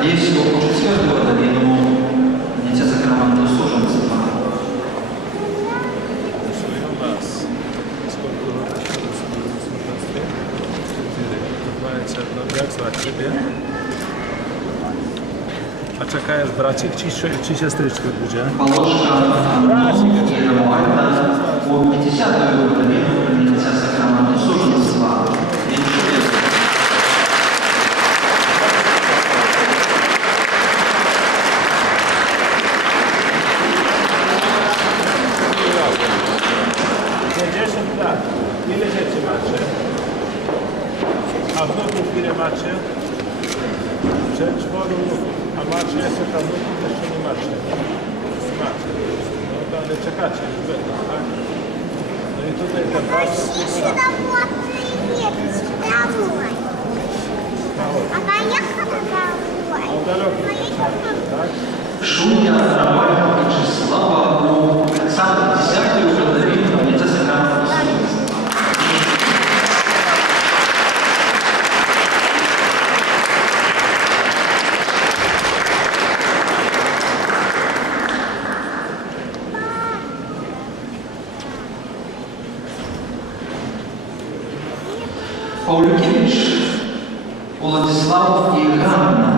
Надеюсь, его уже четвертую годовину прийняття сакраменту суженства. Jak zwać ciebie? A czeka jest bracik czy siostrzyczka będzie? Положка Ромуальда о 50-ю годовину прийняття сакраменту суженства. Ile dzieci macie? A wnuków ile macie? Czworo wnuków. A macie jeszcze tam wnuków? Jeszcze nie macie. Macie. No to ale czekacie, już będą, tak? No i tutaj ta praca... Шуня Ромуальда Вячеслава у Александра 10-ю годовину прийняття сакраменту суженства. Паулюкевич Владислав і Ганна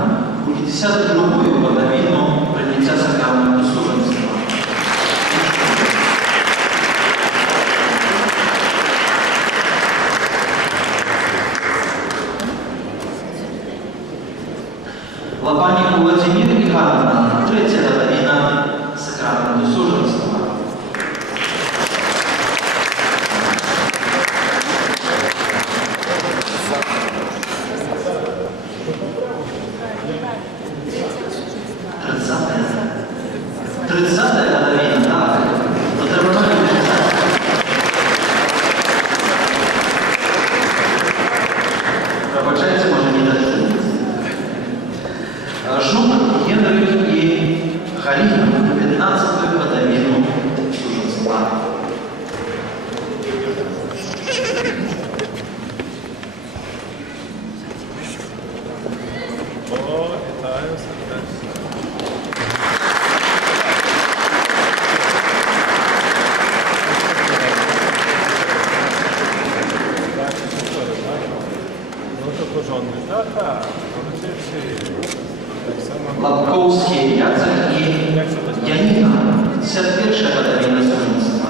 у 52-ю годовину прийняття сакраменту суженства. Лапанік Владимир і Ганна, 3-я годовина сакраменту суженства. Тридцятая годовина, так. То треба ноги вирізати. Пробачайте, може, не дождуть. Жук, Генрих і Галина, 15-ю годовину суженства. O, witają serdecznie. No to porządny. Tak. Лапковський Яцек і Яніна, 51-ша годовина суженства.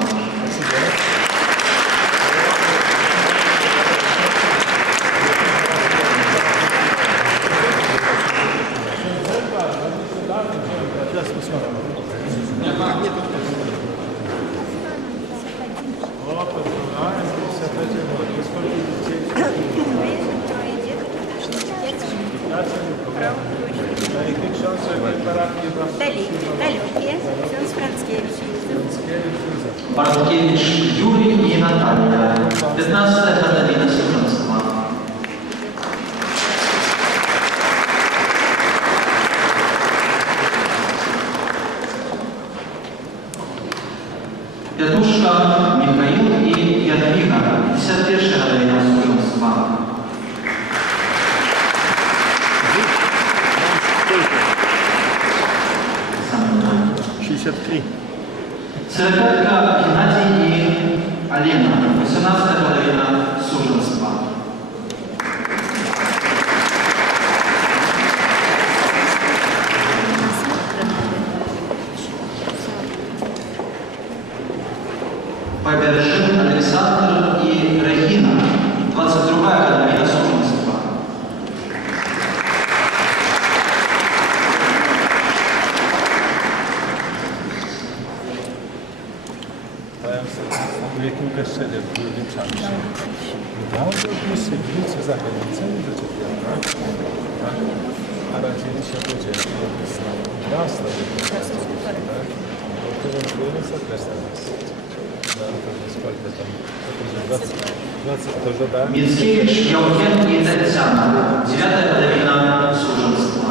O, pozdrowienia, 53 года. Вы сколько детей? Na jakiej książce, jakiej parafii was? Далеkie, ksiądz Franckiewicz. Барткевич Юрій і Наталія, 15-та годовина суженства. Петушка Михаил і Ядвіга, 51-ша годовина суженства. Церкалька Геннадій і Аліна, 18-та годовина суженства. Побережин Олександр і Регіна, 22-я годовина суженства. W jakim kościele wieńczamy się? Udało się świetlicy za granicami do ciebie, tak? A radzili się ludzie, nas to tak? To dziękujemy serdecznie. Сколько там? 20 тоже, да? Мицкевич Євген і Тетяна, 9-та годовина суженства.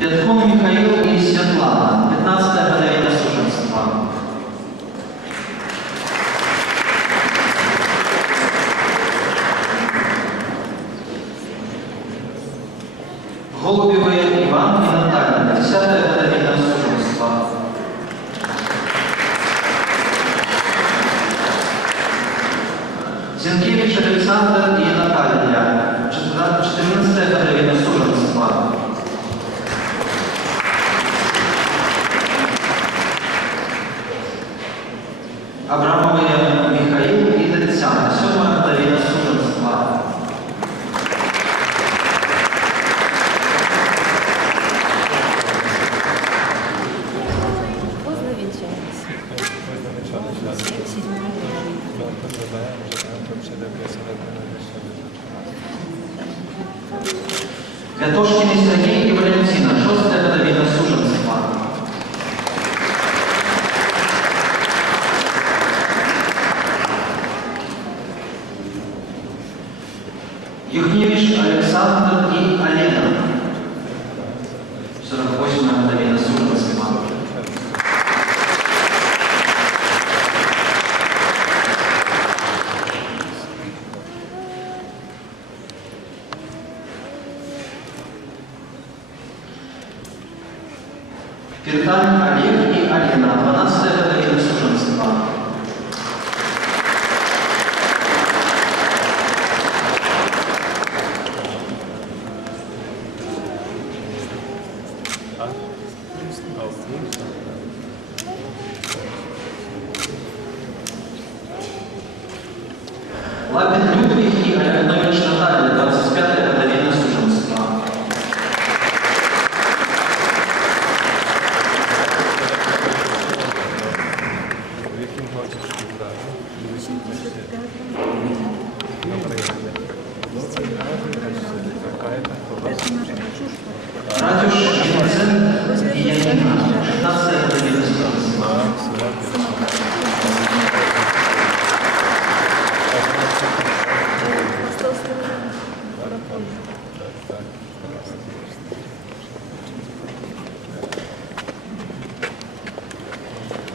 Петков Михаил и Світлана, 15-та годовина суженства. Голубєвий Іван і Наталія, 10-та педагогічне студентство. Зінкевич Олександр і Наталія, 14-те педагогічне студентство. Абрамовий Михаїл і Тетяна, 7-те педагогічне студентство. Поздно венчались. Вятошкіний Сергій і Валентина, 6-те педагогічне студентство. Юхневич Олександр і Алена, 48-те педагогічне студентство. Пиртан Олег и Алина, 12-те педагогічне студентство. Лапин Людвиг и Олегович Наталья, 25-те педагогічне студентство. Радюш Винцент и Янина, 16-те педагогічне студентство.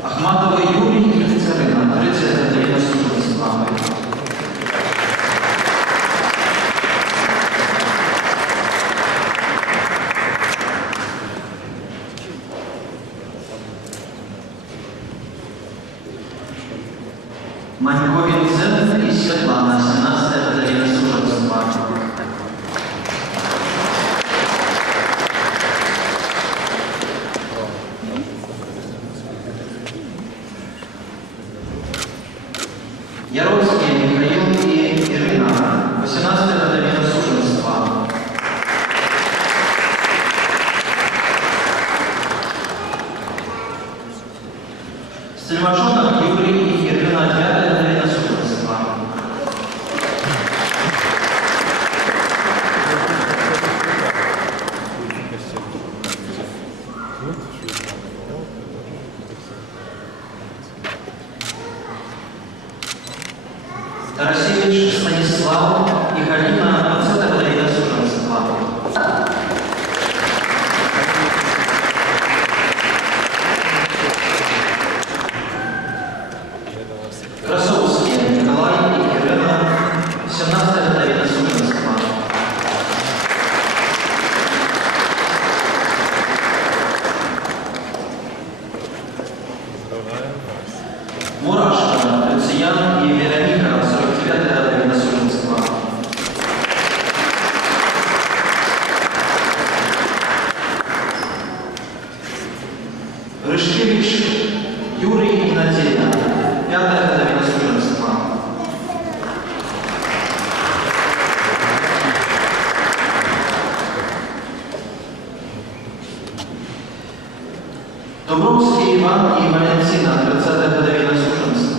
Ахматовый Юрий и Царина, 30-те педагогічне студентство. Манько Винцент и Светлана, 17-те педагогічне студентство. Яровский Михаил и Ирина, 18-те педагогічне студентство. Стельмашонок Юрий и Ирина, 9-те педагогічне студентство. Тарасевич Станислав и Галина, 20-те педагогічне студентство. Красовский Николай и Ирина, 17-те педагогічне студентство. Мурашко Люциан и Вероника, 49-те педагогічне студентство. Рышкевич Юрий и Надежда, 5-те педагогічне студентство. Добровский Иван и Валентина, 30-те педагогічне студентство.